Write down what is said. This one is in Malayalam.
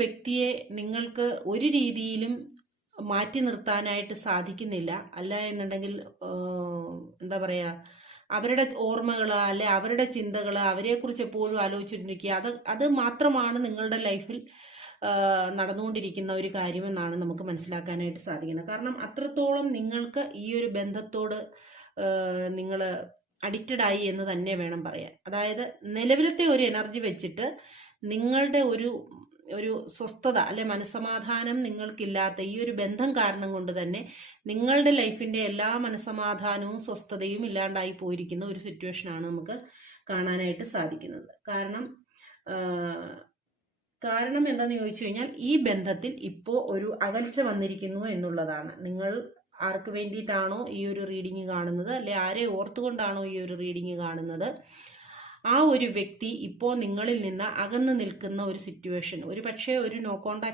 വ്യക്തിയെ നിങ്ങൾക്ക് ഒരു രീതിയിലും മാറ്റി നിർത്താനായിട്ട് സാധിക്കുന്നില്ല. അല്ല എന്നുണ്ടെങ്കിൽ എന്താ പറയുക അവരുടെ ഓർമ്മകൾ അല്ലെ അവരുടെ ചിന്തകൾ അവരെക്കുറിച്ച് എപ്പോഴും ആലോചിച്ചിട്ടിരിക്കുക. അത് അത് മാത്രമാണ് നിങ്ങളുടെ ലൈഫിൽ നടന്നുകൊണ്ടിരിക്കുന്ന ഒരു കാര്യമെന്നാണ് നമുക്ക് മനസ്സിലാക്കാനായിട്ട് സാധിക്കുന്നത്. കാരണം അത്രത്തോളം നിങ്ങൾക്ക് ഈ ഒരു ബന്ധത്തോട് നിങ്ങൾ അഡിക്റ്റഡ് ആയി എന്ന് തന്നെ വേണം പറയാൻ. അതായത് നിലവിലത്തെ ഒരു എനർജി വെച്ചിട്ട് നിങ്ങളുടെ ഒരു ഒരു സ്വസ്ഥത അല്ലെ മനസ്സമാധാനം നിങ്ങൾക്കില്ലാത്ത ഈ ഒരു ബന്ധം കാരണം കൊണ്ട് തന്നെ നിങ്ങളുടെ ലൈഫിന്റെ എല്ലാ മനസ്സമാധാനവും സ്വസ്ഥതയും ഇല്ലാണ്ടായി പോയിരിക്കുന്ന ഒരു സിറ്റുവേഷനാണ് നമുക്ക് കാണാനായിട്ട് സാധിക്കുന്നത്. കാരണം കാരണം എന്താണെന്ന് ചോദിച്ചു കഴിഞ്ഞാൽ ഈ ബന്ധത്തിൽ ഇപ്പോൾ ഒരു അകൽച്ച വന്നിരിക്കുന്നു എന്നുള്ളതാണ്. നിങ്ങൾ ആർക്ക് വേണ്ടിയിട്ടാണോ ഈ ഒരു റീഡിങ് കാണുന്നത്? അല്ലെ ആരെ ഓർത്തുകൊണ്ടാണോ ഈ ഒരു റീഡിങ് കാണുന്നത്? ആ ഒരു വ്യക്തി ഇപ്പോൾ നിങ്ങളിൽ നിന്ന് അകന്നു നിൽക്കുന്ന ഒരു സിറ്റുവേഷൻ ഒരു പക്ഷേ ഒരു നോ കോണ്ടാക്ട്